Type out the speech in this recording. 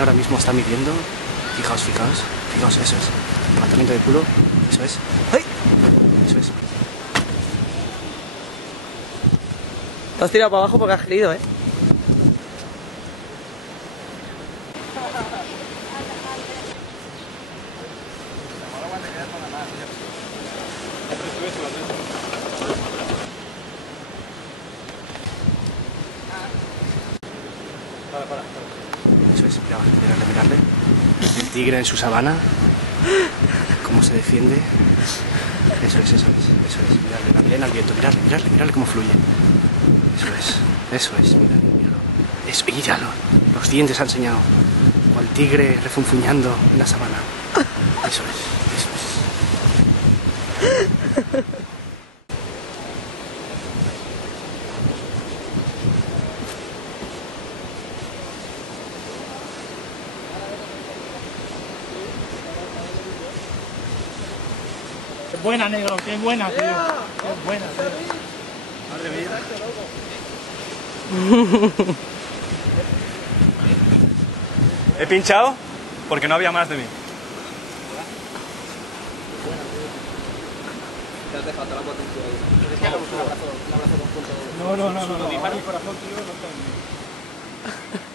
ahora mismo está midiendo. Fijaos, fijaos, fijaos, eso es. Levantamiento de culo, eso es. ¡Ay! Eso es. Te has tirado para abajo porque has querido, ¿eh? Eso es, mirarle, mirarle. El tigre en su sabana. Cómo se defiende. Eso es, eso es, eso es. Mirarle la melena al viento, mirarle, mirarle, mirarle cómo fluye. Eso es, mirarle, míralo. Eso, míralo. Los dientes ha enseñado. O al tigre refunfuñando en la sabana. Eso es, eso es. Qué buena, negro, qué buena, tío. Qué buena, tío. Madre mía. He pinchado porque no había más de mí. Te has dejado la potencia ahí. Un abrazo conjunto. No. Dispara el corazón, tío, no está en mí.